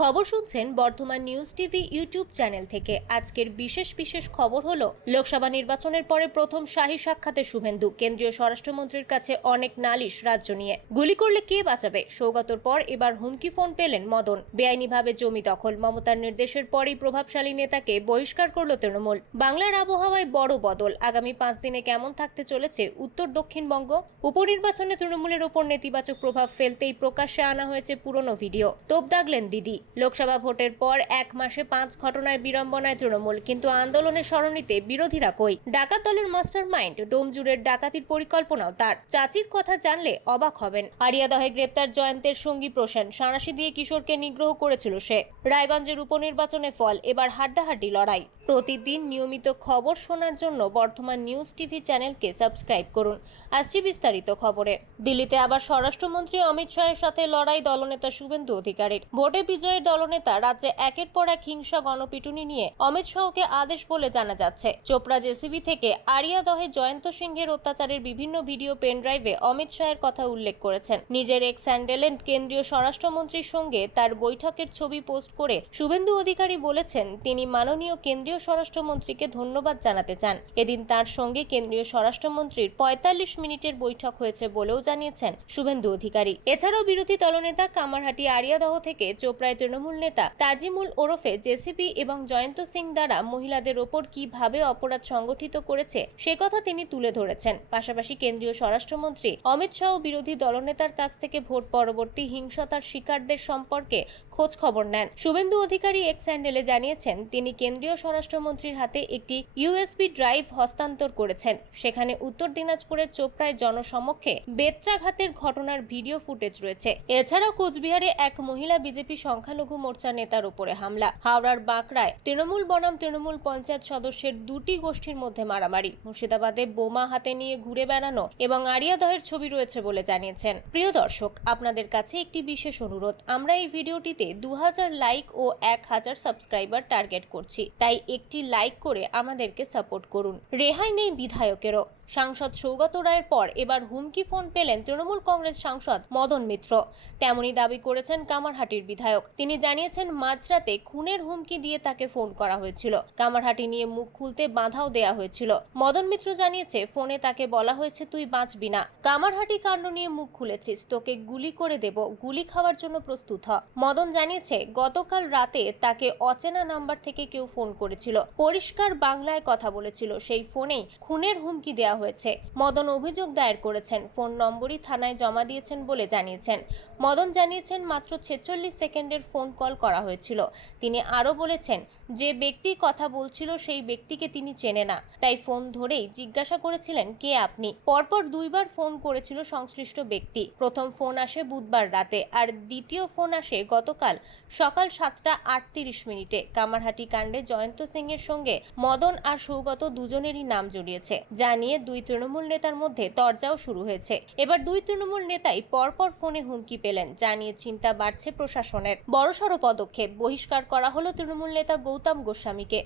খবর শুনছেন বর্তমান নিউজ টিভি ইউটিউব চ্যানেল থেকে। আজকের বিশেষ খবর হলো, লোকসভা নির্বাচনের পরে প্রথম শাহী সাক্ষাতে শুভেন্দু। কেন্দ্রীয় স্বরাষ্ট্রমন্ত্রীর কাছে অনেক নালিশ রাজ্য নিয়ে। গুলি করলে কে বাঁচাবে? সৌগতর পর এবার হুমকি ফোন পেলেন মদন। বেআইনিভাবে জমি দখল, মমতার নির্দেশের পরই প্রভাবশালী নেতাকে বহিষ্কার করল তৃণমূল। বাংলার আবহাওয়ায় বড় বদল। আগামী 5 দিনে কেমন থাকতে চলেছে উত্তর দক্ষিণবঙ্গ? উপনির্বাচনে তৃণমূলের ওপর নেতিবাচক প্রভাব ফেলতেই প্রকাশ্যে আনা হয়েছে পুরনো ভিডিও। তোপ দাগলেন দিদি। লোকসভা ভোটের পর 1 মাসে 5 ঘটনায় বিড়ম্বনায় তৃণমূল, কিন্তু আন্দোলনের সরণিতে বিরোধীরা কই? ডাকাত দলের মাস্টার মাইন্ড ডোমজুড়ের ডাকাতির পরিকল্পনাও তার। চাচির কথা জানলে অবাক হবেন। আরিয়াদহে গ্রেপ্তার জয়ন্তের সঙ্গী প্রসেন। সাঁড়াশি দিয়ে কিশোরকে নিগ্রহ করেছিল সে। রায়গঞ্জের উপনির্বাচনে ফল, এবার হাড্ডাহাড্ডি লড়াই। প্রতিদিন নিয়মিত খবর শোনার জন্য বর্তমান নিউজ টিভি চ্যানেলকে সাবস্ক্রাইব করুন। আসছি বিস্তারিত খবরে। দিল্লিতে আবার স্বরাষ্ট্রমন্ত্রী অমিত শাহের সাথে লড়াই দলনেতা শুভেন্দু অধিকারীর। ভোটে বিজয়ের দলনেতা রাজ্যে একের পর এক হিংসা গণপিটুনি নিয়ে অমিত শাহকে আদেশ বলে জানা যাচ্ছে। চোপড়া জেসিবি থেকে আরিয়াদহে জয়ন্ত সিংহের অত্যাচারের বিভিন্ন ভিডিও পেনড্রাইভে অমিত শাহের কথা উল্লেখ করেছেন। নিজের এক্স হ্যান্ডেলে কেন্দ্রীয় স্বরাষ্ট্রমন্ত্রীর সঙ্গে তার বৈঠকের ছবি পোস্ট করে শুভেন্দু অধিকারী বলেছেন, তিনি মাননীয় কেন্দ্রীয় স্বরাষ্ট্রমন্ত্রীকে ধন্যবাদ জানাতে চান। এদিন তার সঙ্গে কেন্দ্রীয় স্বরাষ্ট্রমন্ত্রীর 45 মিনিটের বৈঠক হয়েছে বলেও জানিয়েছেন শুভেন্দু অধিকারী। এছাড়াও বিরোধী দলনেতা কামারহাটি আরিয়াদহ থেকে চোপড়ায় তৃণমূল নেতা তাজিমুল ওরফে জেসিবি এবং জয়ন্ত সিং দ্বারা মহিলাদের ওপর কিভাবে অপরাধ সংগঠিত করেছে সে কথা তিনি তুলে ধরেছেন। পাশাপাশি কেন্দ্রীয় স্বরাষ্ট্রমন্ত্রী অমিত শাহ বিরোধী দলনেতার কাছ থেকে ভোট পরবর্তী হিংসতার শিকারদের সম্পর্কে খোঁজ খবর নেন। শুভেন্দু অধিকারী এক্স হ্যান্ডেলে জানিয়েছেন, তিনি কেন্দ্রীয় স্বরাষ্ট্রমন্ত্রীর হাতে একটি ইউএসবি ড্রাইভ হস্তান্তর করেছেন। সেখানে উত্তর দিনাজপুরের চোপড়ায় জনসমক্ষে বেত্রাঘাতের ঘটনার ভিডিও ফুটেজ রয়েছে। এছাড়াও কোচবিহারে এক মহিলা বিজেপি সংখ্যালঘু মোর্চা নেতার উপরে হামলা। হাওড়ার বাঁকড়ায় তৃণমূল বনাম তৃণমূল পঞ্চায়েত সদস্যের দুটি গোষ্ঠীর মধ্যে মারামারি। মুর্শিদাবাদে বোমা হাতে নিয়ে ঘুরে বেড়ানো এবং আরিয়াদহের ছবি রয়েছে বলে জানিয়েছেন। প্রিয় দর্শক, আপনাদের কাছে একটি বিশেষ অনুরোধ। আমরা এই ভিডিওটিতে 2000 লাইক ও 1000 সাবস্ক্রাইবার টার্গেট করছি, তাই একটি লাইক করে আমাদেরকে সাপোর্ট করুন। রেহাই নেই বিধায়কেরও। সাংসদ সৌগত রায়ের পর এবার হুমকি ফোন পেলেন তৃণমূল কংগ্রেস সাংসদ মদন মিত্র। তেমনই দাবি করেছেন কামারহাটির বিধায়ক। তিনি জানিয়েছেন, মাঝরাতে খুনের হুমকি দিয়ে তাকে ফোন করা হয়েছিল। কামারহাটি নিয়ে মুখ খুলতে বাধাও দেয়া হয়েছিল। মদন মিত্র জানিয়েছে, ফোনে তাকে বলা হয়েছে, তুই বাঁচবি না। কামারহাটি কাণ্ড নিয়ে মুখ খুলেছিস, তোকে গুলি করে দেব, গুলি খাওয়ার জন্য প্রস্তুত হ। মদন জানিয়েছে, গতকাল রাতে তাকে অচেনা নাম্বার থেকে কেউ ফোন করেছিল, পরিষ্কার বাংলায় কথা বলেছিল, সেই ফোনেই খুনের হুমকি দেয়া হয়েছে। মদন অভিযোগ দায়ের করেছেন, ফোন নম্বরই থানায় জমা দিয়েছেন বলে জানিয়েছেন। মদন জানিয়েছেন, মাত্র 46 সেকেন্ডের ফোন কল করা হয়েছিল। তিনি আরও বলেছেন, যে ব্যক্তি কথা বলছিল সেই ব্যক্তিকে তিনি চেনে না, তাই ফোন ধরেই জিজ্ঞাসা করেছিলেন, কে আপনি? পরপর 2 বার ফোন করেছিল সংশ্লিষ্ট ব্যক্তি। প্রথম ফোন আসে বুধবার রাতে, আর দ্বিতীয় ফোন আসে গতকাল সকাল 7:38 কামারহাটি কাণ্ডে জয়ন্ত সিং এর সঙ্গে মদন আর সৌগত দুজনেরই নাম জড়িয়েছে, যা নিয়ে 2 তৃণমূল নেতার মধ্যে তরজাও শুরু হয়েছে। এবার 2 তৃণমূল নেতাই পরপর ফোনে হুমকি পেলেন, যা নিয়ে চিন্তা বাড়ছে প্রশাসনের। বড়সড় পদক্ষেপ, বহিষ্কার করা হলো তৃণমূল নেতা গৌতম গোস্বামীকে।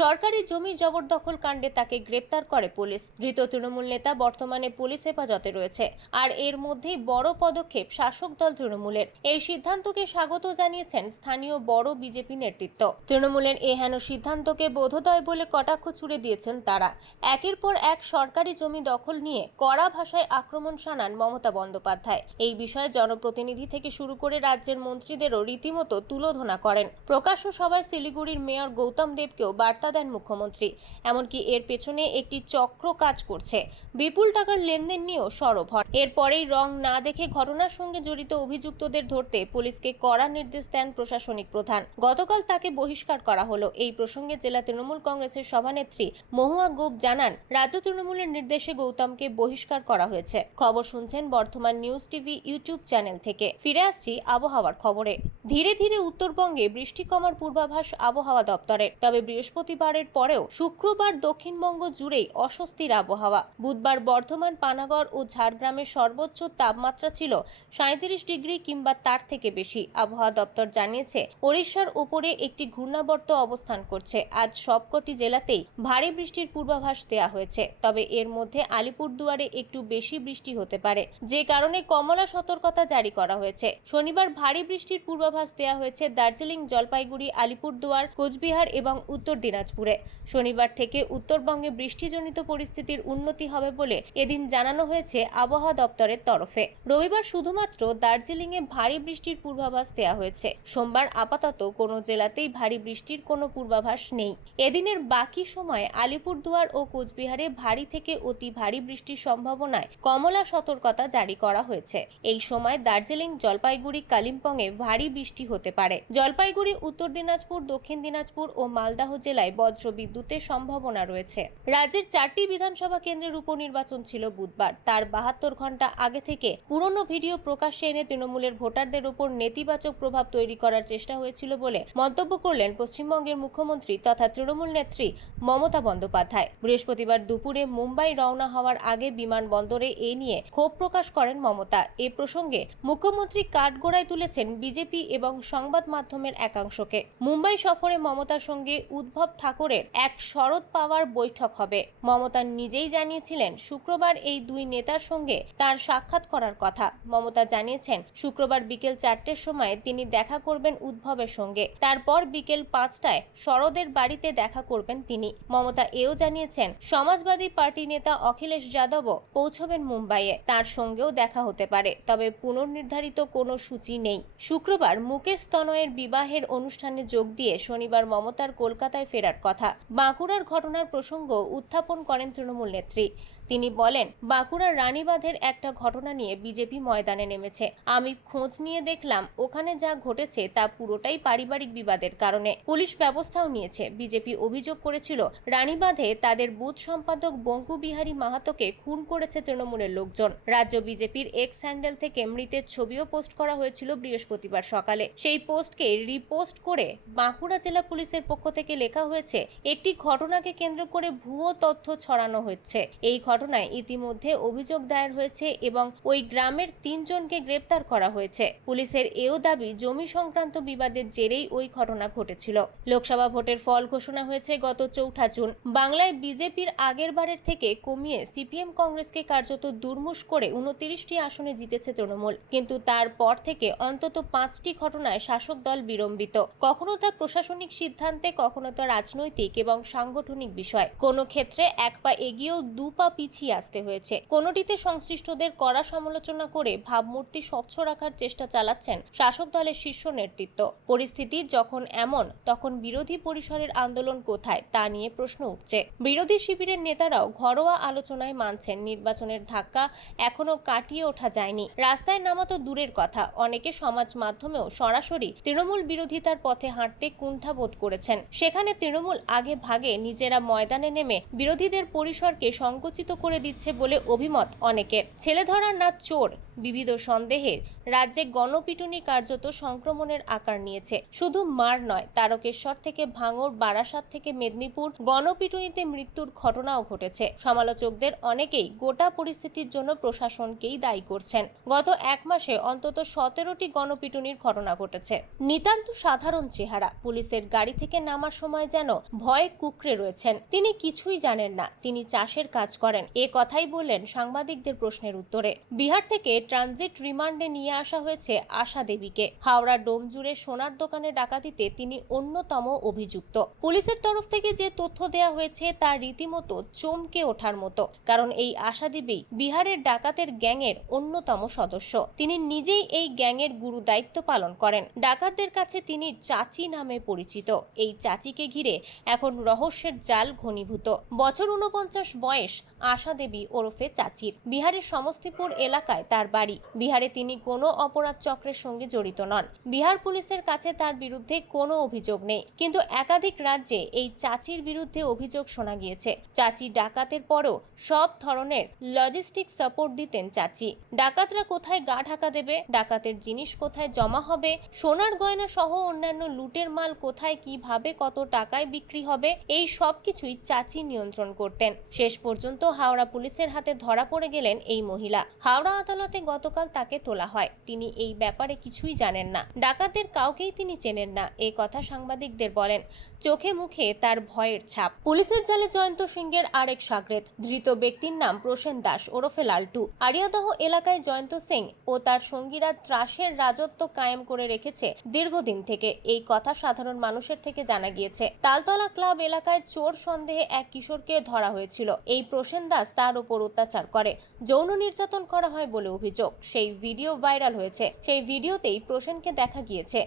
সরকারি জমি জবরদখল কাণ্ডে তাকে গ্রেপ্তার করে পুলিশ। ধৃত তৃণমূল নেতা বর্তমানে পুলিশ হেফাজতে রয়েছে। আর এর মধ্যেই বড় পদক্ষেপ শাসক দল তৃণমূলের। এই সিদ্ধান্তকে স্বাগত জানিয়েছেন স্থানীয় বড় বিজেপি নেতৃত্ব। তৃণমূলের এই হেন সিদ্ধান্তকে বোধোদয় বলে কটাক্ষ ছুড়ে দিয়েছেন তারা। একের পর এক সরকারি জমি দখল নিয়ে কড়া ভাষায় আক্রমণ শানান মমতা বন্দ্যোপাধ্যায়। এই বিষয়ে জনপ্রতিনিধি থেকে শুরু করে রাজ্যের মন্ত্রীদেরও রীতিমতো তুলোধনা করেন। প্রকাশ্য সভায় শিলিগুড়ির মেয়র গৌতম দেবকেও বার্তা দেন মুখ্যমন্ত্রী। এমনকি এর পেছনে একটি চক্র কাজ করছে, বিপুল টাকার লেনদেন নিয়েও সরব হন। এরপরেই রং না দেখে ঘটনার সঙ্গে জড়িত অভিযুক্তদের ধরতে পুলিশকে কড়া নির্দেশ দেন প্রশাসনিক প্রধান। গতকাল তাকে বহিষ্কার করা হলো। এই প্রসঙ্গে জেলা তৃণমূল কংগ্রেসের সভানেত্রী মহুয়া গোপ জানান, রাজ্য তৃণমূলের নির্দেশে গৌতমকে বহিষ্কার করা হয়েছে। খবর শুনছেন বর্তমান নিউজ টিভি ইউটিউব চ্যানেল থেকে। ফিরে আসছি আবহাওয়ার খবরে। ধীরে ধীরে উত্তরবঙ্গে বৃষ্টি কমার পূর্বাভাস আবহাওয়া দপ্তরের। তবে বৃহস্পতিবারের পরেও শুক্রবার দক্ষিণবঙ্গ জুড়েই অস্বস্তির আবহাওয়া। বুধবার বর্ধমান, পানাগড় ও ঝাড়গ্রামের সর্বোচ্চ তাপমাত্রা ছিল 37 ডিগ্রি কিংবা তার থেকে বেশি। আবহাওয়া দপ্তর জানিয়েছে, ওড়িশার ওপরে একটি ঘূর্ণাবর্ত অবস্থান করছে। আজ সবকটি জেলাতেই ভারী বৃষ্টির পূর্বাভাস দেওয়া হয়েছে। তবে এর মধ্যে আলিপুরদুয়ারে একটু বেশি বৃষ্টি হতে পারে, যে কারণে কমলা সতর্কতা জারি করা হয়েছে। শনিবার ভারী বৃষ্টির পূর্বাভাস দেওয়া হয়েছে দার্জিলিং, জলপাইগুড়ি, আলিপুরদুয়ার, কোচবিহার এবং উত্তর দিনাজপুরে। শনিবার থেকে উত্তরবঙ্গে বৃষ্টিজনিত পরিস্থিতির উন্নতি হবে বলে এদিন জানানো হয়েছে আবহাওয়া দপ্তরের তরফে। রবিবার শুধুমাত্র দার্জিলিংয়ে ভারী বৃষ্টির পূর্বাভাস দেওয়া হয়েছে। সোমবার আপাতত কোনো জেলাতেই ভারী বৃষ্টির কোনো পূর্বাভাস নেই। এদিনের বাকি সময়ে আলিপুরদুয়ার ও কোচবিহারে ভারী থেকে অতি ভারী বৃষ্টির সম্ভাবনায় কমলা সতর্কতা জারি করা হয়েছে। এই সময় দার্জিলিং, জলপাইগুড়ি, কালিম্পংয়ে ভারী বৃষ্টি হতে পারে। জলপাইগুড়ি, উত্তর দিনাজপুর, দক্ষিণ দিনাজপুর ও মালদহ জেলায় বজ্রবিদ্যুতের সম্ভাবনা রয়েছে। রাজ্যের 4টি বিধানসভা কেন্দ্রের উপনির্বাচন ছিল বুধবার। তার 72 ঘন্টা আগে থেকে পুরনো ভিডিও প্রকাশ্যে এনে তৃণমূলের ভোটারদের উপর নেতিবাচক প্রভাব তৈরি করার চেষ্টা হয়েছিল বলে মন্তব্য করলেন পশ্চিমবঙ্গের মুখ্যমন্ত্রী তথা তৃণমূল নেত্রী মমতা বন্দ্যোপাধ্যায়। বৃহস্পতিবার দুপুরে মুম্বাই রওনা হওয়ার আগে বিমানবন্দরে এ নিয়ে ক্ষোভ প্রকাশ করেন মমতা। এ প্রসঙ্গে মুখ্যমন্ত্রী কাঠগড়ায় তুলেছেন বিজেপি এবং সংবাদ মাধ্যমের একাংশকে। মুম্বাই সফরে মমতার সঙ্গে উদ্ধব ঠাকরের এক শরদ পাওয়ার বৈঠক হবে। মমতা নিজেই জানিয়েছিলেন শুক্রবার এই দুই নেতার সঙ্গে তার সাক্ষাৎ করার কথা। মমতা জানিয়েছেন শুক্রবার বিকেল 4টের সময় তিনি দেখা করবেন উদ্ধবের সঙ্গে। তারপর বিকেল 5টায় শরদের বাড়িতে দেখা করবেন তিনি। মমতা এও জানিয়েছেন সমাজবাদী পার্টি নেতা অখিলেশ যাদবও পৌঁছবেন মুম্বাইয়ে, তার সঙ্গেও দেখা হতে পারে, তবে পুনর্নির্ধারিত কোনো সূচি নেই। শুক্রবার মুকেশ তনয়ের বিবাহের অনুষ্ঠানে যোগ দিয়ে শনিবার মমতার কলকাতায় ফেরার কথা। বাঁকুড়ার ঘটনার প্রসঙ্গ উত্থাপন করেন তৃণমূল নেত্রী। তিনি বলেন, বাঁকুড়ার রানীবাঁধের একটা ঘটনা নিয়ে বিজেপি ময়দানে নেমেছে। আমি খোঁজ নিয়ে দেখলাম ওখানে যা ঘটেছে তা পুরোটাই পারিবারিক বিবাদের কারণে। পুলিশ ব্যবস্থাও নিয়েছে। বিজেপি অভিযোগ করেছিল রানীবাঁধে তাদের বুথ সম্পাদক বঙ্কু বিহারী মাহাতোকে খুন করেছে তৃণমূলের লোকজন। রাজ্য বিজেপির এক্স হ্যান্ডেল থেকে মৃতের ছবিও পোস্ট করা হয়েছিল বৃহস্পতিবার সকালে। সেই পোস্টকে রিপোস্ট করে বাঁকুড়া জেলা পুলিশের পক্ষ থেকে লেখা হয়েছে, একটি ঘটনাকে কেন্দ্র করে ভুয়ো তথ্য ছড়ানো হচ্ছে। এই ঘটনায় ইতিমধ্যে অভিযোগ দায়ের হয়েছে এবং ওই গ্রামের 3 জনকে গ্রেপ্তার করা হয়েছে। পুলিশের এও দাবি জমি সংক্রান্ত বিবাদের জেরেই ওই ঘটনা ঘটেছিল। লোকসভা ভোটের ফল ঘোষণা হয়েছে গত 4 জুন। বাংলায় বিজেপির আগের বারের থেকে কমিয়ে সিপিএম কংগ্রেসকে কার্যত দুর্মুষ করে 29টি আসনে জিতেছে তৃণমূল। কিন্তু তারপর থেকে অন্তত 5টি ঘটনায় শাসক দল বিলম্বিত। কখনো তা প্রশাসনিক সিদ্ধান্তে, কখনো তা রাজনৈতিক এবং সাংগঠনিক বিষয়। কোনো ক্ষেত্রে এক পা এগিয়েও 2 পা পিছিয়ে আসতে হয়েছে। কোনোটিতে সংশ্লিষ্টদের কড়া সমালোচনা করে ভাবমূর্তি স্বচ্ছ রাখার চেষ্টা চালাচ্ছেন শাসক দলের শীর্ষ নেতৃত্ব। পরিস্থিতি যখন এমন, তখন বিরোধী পরিসরের আন্দোলন কোথায় তা নিয়ে প্রশ্ন উঠছে। বিরোধী শিবিরের নেতারাও ঘরোয়া আলোচনায় মানছেন নির্বাচনের ধাক্কা এখনো কাটিয়ে ওঠা যায়নি। রাস্তায় নামা তো দূরের কথা, অনেকে সমাজ মাধ্যমেও সরাসরি তৃণমূল বিরোধিতার পথে হাঁটতে কুণ্ঠাবোধ করেছেন। সেখানে তৃণমূল আগে ভাগে নিজেরা ময়দানে নেমে বিরোধীদের পরিসরকে সংকুচিত করে দিচ্ছে বলে অভিমত অনেকের। ছেলে ধরার না চোর, বিবিধ সন্দেহে রাজ্যে গণপিটুনি কার্যত সংক্রমণের আকার নিয়েছে। শুধু মার নয়, তারকেশ্বর থেকে ভাঙড়, বারাসাত থেকে মেদিনীপুর গণপিটুনিতে মৃত্যুর ঘটনাও ঘটেছে। সমালোচকদের অনেকেই গোটা পরিস্থিতির জন্য প্রশাসনকেই দায়ী করছেন। গত 1 মাসে অন্তত 17টি গণপিটুনির ঘটনা ঘটেছে। নিতান্ত সাধারণ চেহারা, পুলিশের গাড়ি থেকে নামার সময় যেন ভয়ে কুঁকড়ে রয়েছেন। তিনি কিছুই জানেন না, তিনি চাষের কাজ করেন, এ কথাই বললেন সাংবাদিকদের প্রশ্নের উত্তরে। বিহার থেকে ট্রানজিট রিমান্ডে নিয়ে আসা হয়েছে আশা দেবীকে। হাওড়া ডোমজুড়ে সোনার দোকানে ডাকাতিতে তিনি অন্যতম অভিযুক্ত। পুলিশের তরফ থেকে যে তথ্য দেয়া হয়েছে তা রীতিমতো চমকে ওঠার মতো, কারণ এই আশা দেবী বিহারের ডাকাতের গ্যাংয়ের অন্যতম সদস্য। তিনি নিজেই এই গ্যাংয়ের গুরু দায়িত্ব পালন করেন। ডাকাতদের কাছে তিনি চাচি নামে পরিচিত। এই চাচিকে ঘিরে এখন রহস্যের জাল ঘনীভূত। বছর 49 বয়স আশা দেবী ওরফে চাচির। বিহারের সমস্তিপুর এলাকায় তার বাড়ি। বিহারে তিনি কোনো অপরাধ চক্রের সঙ্গে জড়িত নন। বিহার পুলিশের কাছে তার বিরুদ্ধে কোনো অভিযোগ নেই, কিন্তু একাধিক রাজ্যে এই চাচির বিরুদ্ধে অভিযোগ শোনা গিয়েছে। চাচি ডাকাতের পরও সব ধরনের লজিস্টিক সাপোর্ট দিতেন চাচি। ডাকাতরা কোথায় গা ঢাকা দেবে, ডাকাতের জিনিস কোথায় জমা হবে, সোনার গয়না সহ অন্যান্য লুটের মাল কোথায় কিভাবে কত টাকায় বিক্রি হবে, এই সব কিছুই চাচি নিয়ন্ত্রণ করতেন। শেষ পর্যন্ত হাওড়া পুলিশের হাতে ধরা পড়ে গেলেন এই মহিলা। হাওড়া আদালতে গতকাল তাকে তোলা হয়। তিনি এই ব্যাপারে কিছুই জানেন না, ডাকাতদের কাউকেই তিনি চেনেন না, এই কথা সাংবাদিকদের বলেন। চোখে মুখে তার ভয়ের ছাপ। পুলিশের জালে জয়ন্ত সিংয়ের আরেক সাগরেদ। ধৃত ব্যক্তির নাম প্রসেন দাস ওরফে লালটু। আড়িয়াদহ এলাকায় জয়ন্ত সিং ও তার সঙ্গীরা ত্রাসের রাজত্ব কায়েম করে রেখেছে দীর্ঘদিন থেকে, এই কথা সাধারণ মানুষের থেকে জানা গিয়েছে। তালতলা ক্লাব এলাকায় চোর সন্দেহে এক কিশোরকে ধরা হয়েছিল। এই প্রসেন দাস তার উপর অত্যাচার করে, যৌন নির্যাতন করা হয় বলে অভিযোগ। সেই ভিডিও ভাইরাল হয়েছে। সেই ভিডিওতেই প্রসেনকে দেখা গিয়েছে।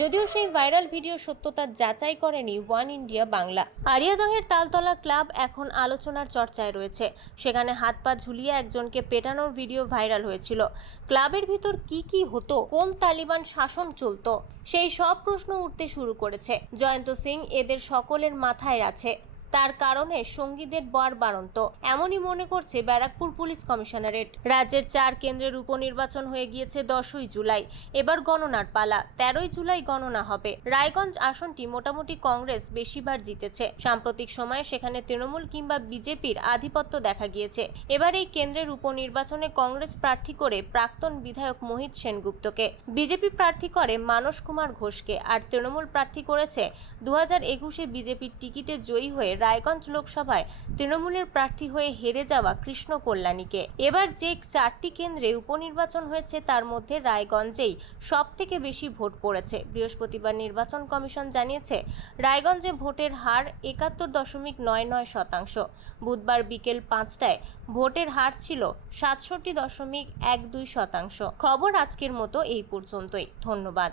যদিও সেই ভাইরাল ভিডিও সত্যতা যাচাই করেনি ওয়ান ইন্ডিয়া বাংলা। আড়িয়াদহের তালতলা ক্লাব এখন আলোচনার চর্চায় রয়েছে। সেখানে হাত পা ঝুলিয়ে একজনকে পেটানোর ভিডিও ভাইরাল হয়েছিল। ক্লাবের ভিতর কি হতো, কোন তালিবান শাসন চলতো, সেই সব প্রশ্ন উঠতে শুরু করেছে। জয়ন্ত সিং এদের সকলের মাথায় আছে। তার কারণে সঙ্গীদের বাড়ন্ত এমনই মনে করছে ব্যারাকপুর পুলিশ কমিশনারেট। রাজ্যের 4 কেন্দ্রের উপনির্বাচন হয়ে গিয়েছে 10ই জুলাই। এবার গণনার পালা। 13ই জুলাই গণনা হবে। রায়গঞ্জ আসনটি মোটামুটি কংগ্রেস বেশিবার জিতেছে। সাম্প্রতিক সময়ে সেখানে তৃণমূল কিংবা বিজেপির আধিপত্য দেখা গিয়েছে। এবার এই কেন্দ্রের উপনির্বাচনে কংগ্রেস প্রার্থী করে প্রাক্তন বিধায়ক মোহিত সেনগুপ্তকে, বিজেপি প্রার্থী করে মানস কুমার ঘোষকে, আর তৃণমূল প্রার্থী করেছে 2021-এ বিজেপির টিকিটে জয়ী হয়ে রায়গঞ্জ লোকসভায় তৃণমূলের প্রার্থী হয়ে হেরে যাওয়া কৃষ্ণ কল্যাণীকে। এবার যে 4টি কেন্দ্রে উপনির্বাচন হয়েছে তার মধ্যে রায়গঞ্জেই সব থেকে বেশি ভোট পড়েছে। বৃহস্পতিবার নির্বাচন কমিশন জানিয়েছে রায়গঞ্জে ভোটের হার 71.99%। বুধবার বিকেল 5টায় ভোটের হার ছিল 67.12%। খবর আজকের মতো এই পর্যন্তই। ধন্যবাদ।